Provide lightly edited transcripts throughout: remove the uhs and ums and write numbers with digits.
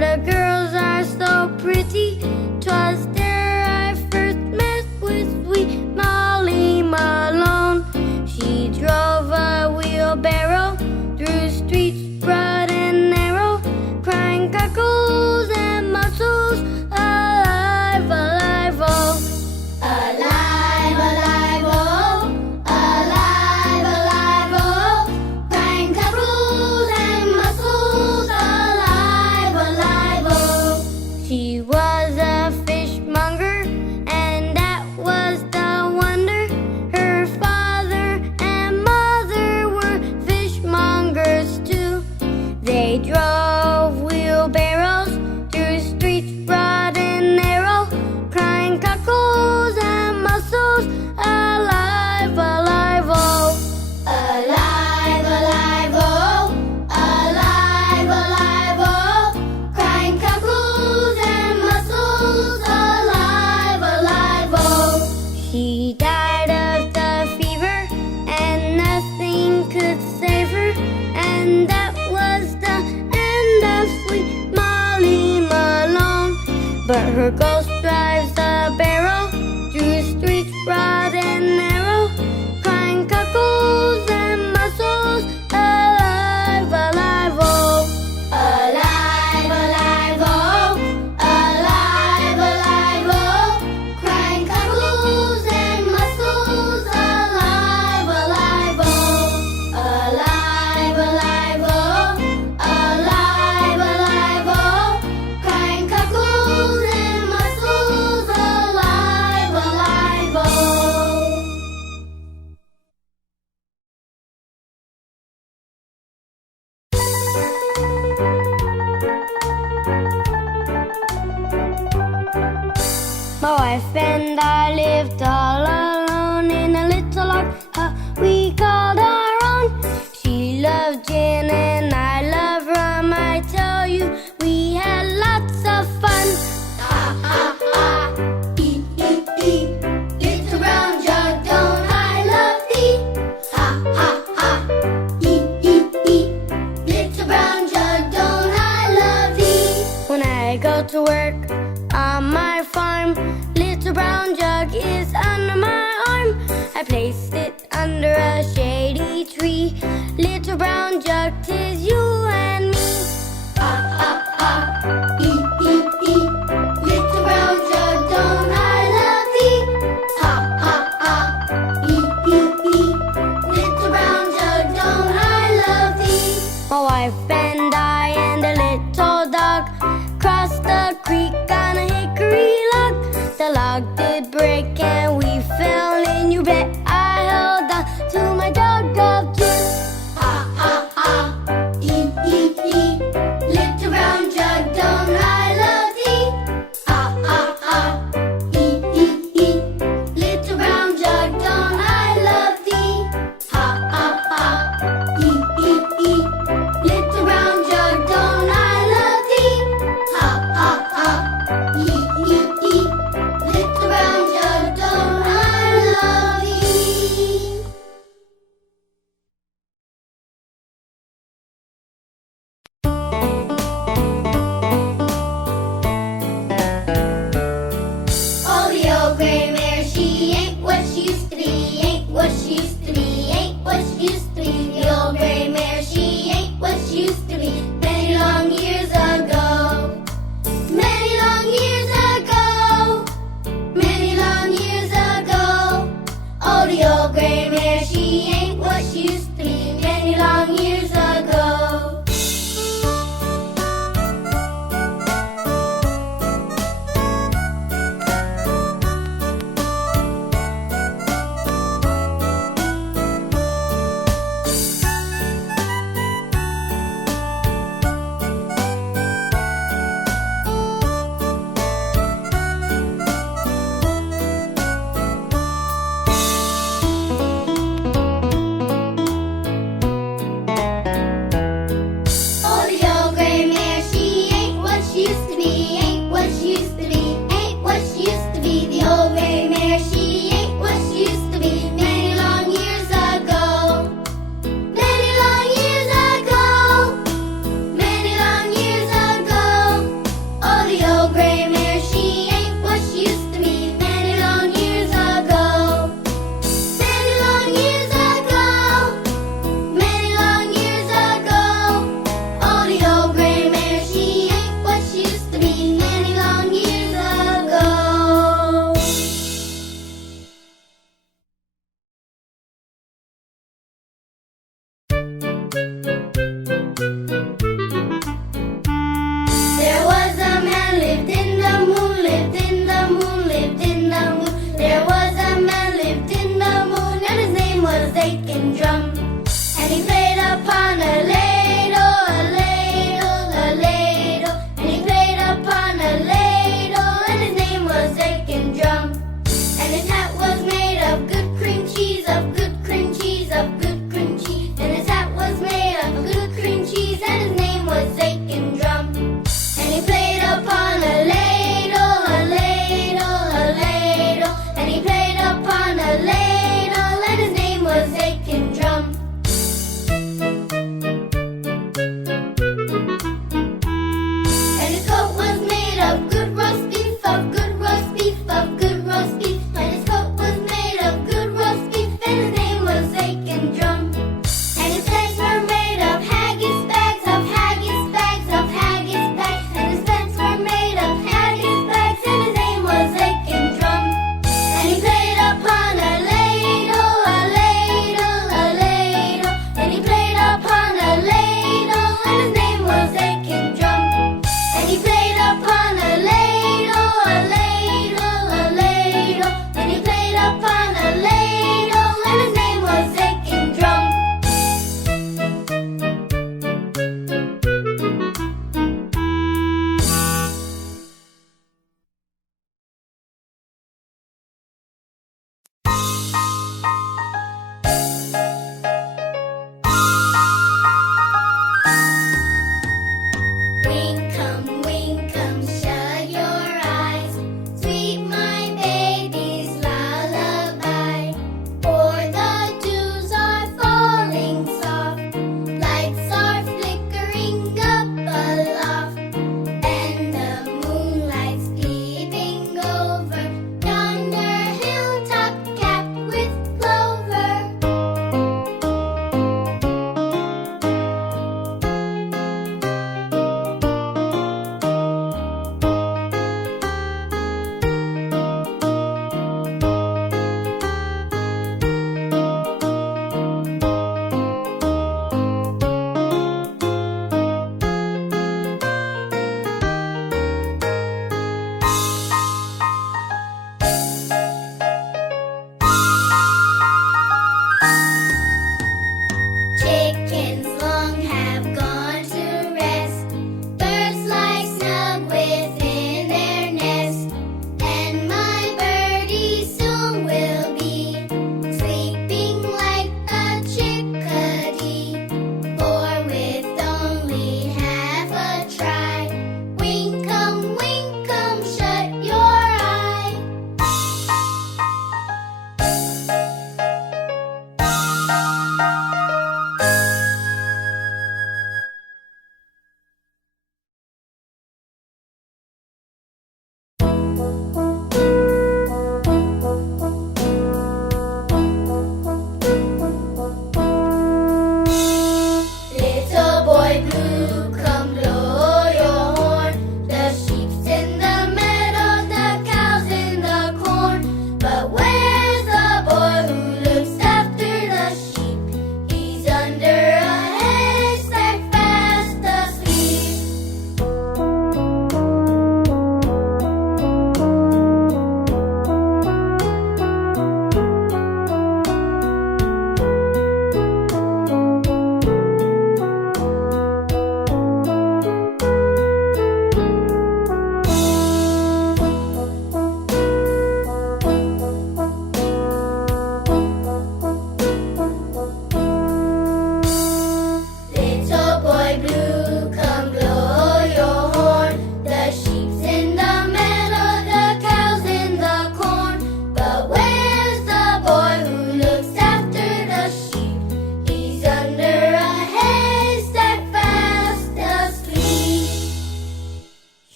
the girls are so pretty. 'Twas there I first met with sweet Molly Malone. She drove a wheelbarrow through streets broad and narrow, crying cockles and mussels, alive, alive, oh. Alive, alive, oh. Alive, alive, oh. Crying cockles and mussels, alive, alive, oh. She was a fishmonger, and that was the wonder. Her father and mother were fishmongers too. They drove wheelbarrows through streets broad and narrow, crying cockles and mussels, alive, alive, oh. Alive, alive, oh. Alive, alive, oh. Crying cockles and mussels, alive, alive, oh. She died of the fever, and nothing could save her, and that was the end of sweet Molly Malone. But her ghost drives a barrow through streets broad and narrow, crying cockles and mussels, alive, alive, oh. Alive, alive, oh. Alive, alive, oh. Crying cockles and mussels, alive, alive, oh. Alive, alive, oh. Alive, alive, oh. Crying cockles and mussels, alive, alive, oh. My wife and I lived all alone in a little log hut we called our own. She loved gin and I love rum. I tell you, we had lots of fun. Ha ha ha, ee ee ee. Little brown jug, don't I love thee? Ha ha ha, ee ee ee. Little brown jug, don't I love thee? When I go to work on my farm, little brown jug is under my arm. I place it under a shady tree. Little brown jug, 'tis you and me. Ha ha ha, ee ee ee. Little brown jug, don't I love thee? Ha ha ha, ee ee ee. Little brown jug, don't I love thee? My wife and I and a little dog crossed the creek on a hickory log. The log did break and we fell in. You bet I held on to my jug of gin. Ha ha ha, ee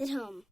at home.